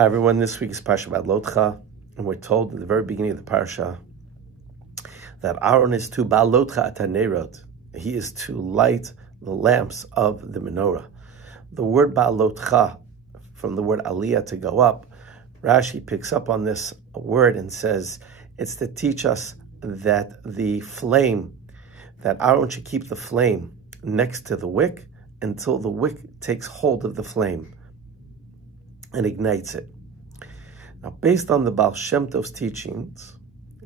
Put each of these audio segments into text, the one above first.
Hi everyone, this week is Parsha Beha'Lotcha, and we're told at the very beginning of the Parsha that Aaron is to Beha'Lotcha atanerot. He is to light the lamps of the menorah. The word Beha'Lotcha, from the word aliyah, to go up, Rashi picks up on this word and says it's to teach us that the flame, that Aaron should keep the flame next to the wick until the wick takes hold of the flame and ignites it. Now, based on the Baal Shem Tov's teachings,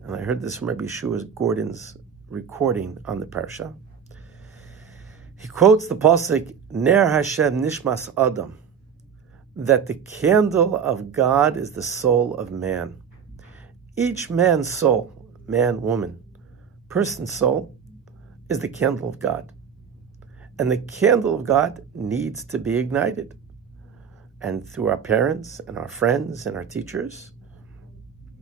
and I heard this from Rabbi Yeshua Gordon's recording on the Parsha, he quotes the pasuk, Ner Hashem Nishmas Adam, that the candle of God is the soul of man. Each man's soul, man, woman, person's soul, is the candle of God. And the candle of God needs to be ignited. And through our parents and our friends and our teachers,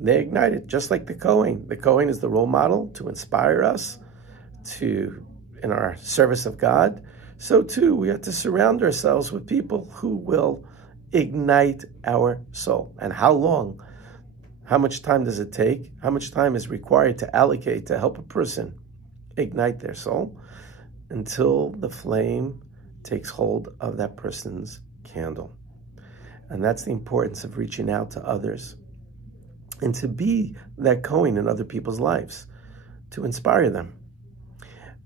they ignite it, just like the Kohen. The Kohen is the role model to inspire us in our service of God. So too, we have to surround ourselves with people who will ignite our soul. And how long? How much time does it take? How much time is required to allocate to help a person ignite their soul? Until the flame takes hold of that person's candle. And that's the importance of reaching out to others and to be that Kohen in other people's lives, to inspire them.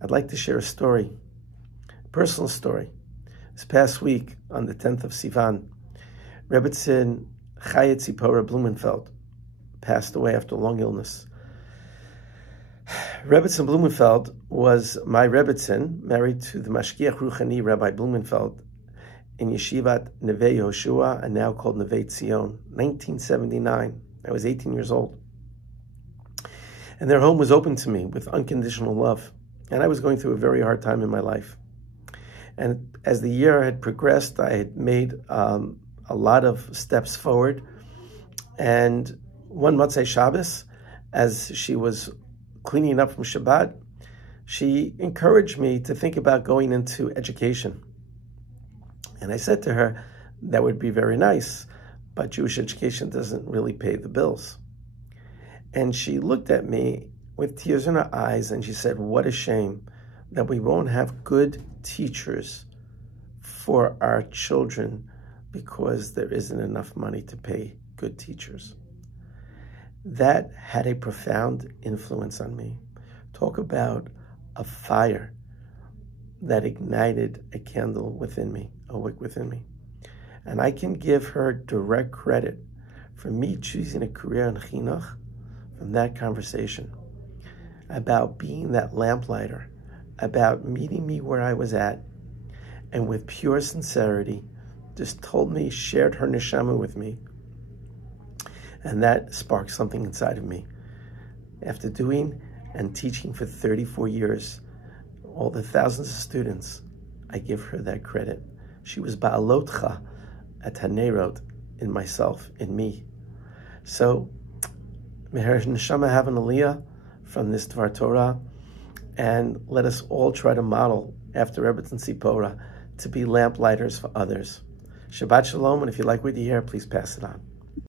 I'd like to share a story, a personal story. This past week, on the 10th of Sivan, Rebbetzyn Chaya Tzipora Blumenfeld passed away after a long illness. Rebbetzyn Blumenfeld was my Rebbetzyn, married to the Mashgiach Ruchani Rabbi Blumenfeld, in Yeshivat Neve Yehoshua, and now called Neve Tzion, 1979. I was 18 years old. And their home was open to me with unconditional love. And I was going through a very hard time in my life. And as the year had progressed, I had made a lot of steps forward. And one Motzei Shabbos, as she was cleaning up from Shabbat, she encouraged me to think about going into education. And I said to her, that would be very nice, but Jewish education doesn't really pay the bills. And she looked at me with tears in her eyes and she said, what a shame that we won't have good teachers for our children because there isn't enough money to pay good teachers. That had a profound influence on me. Talk about a fire that ignited a candle within me, a wick within me. And I can give her direct credit for me choosing a career in chinuch from that conversation about being that lamplighter, about meeting me where I was at, and with pure sincerity, just told me, shared her neshama with me, and that sparked something inside of me. After doing and teaching for 34 years, all the thousands of students, I give her that credit. She was Beha'Lotcha atanerot in myself, in me. So, may her neshama have an aliyah from this Dvar Torah, and let us all try to model after Rebbetzyn Tzipora to be lamplighters for others. Shabbat Shalom, and if you like what you hear, please pass it on.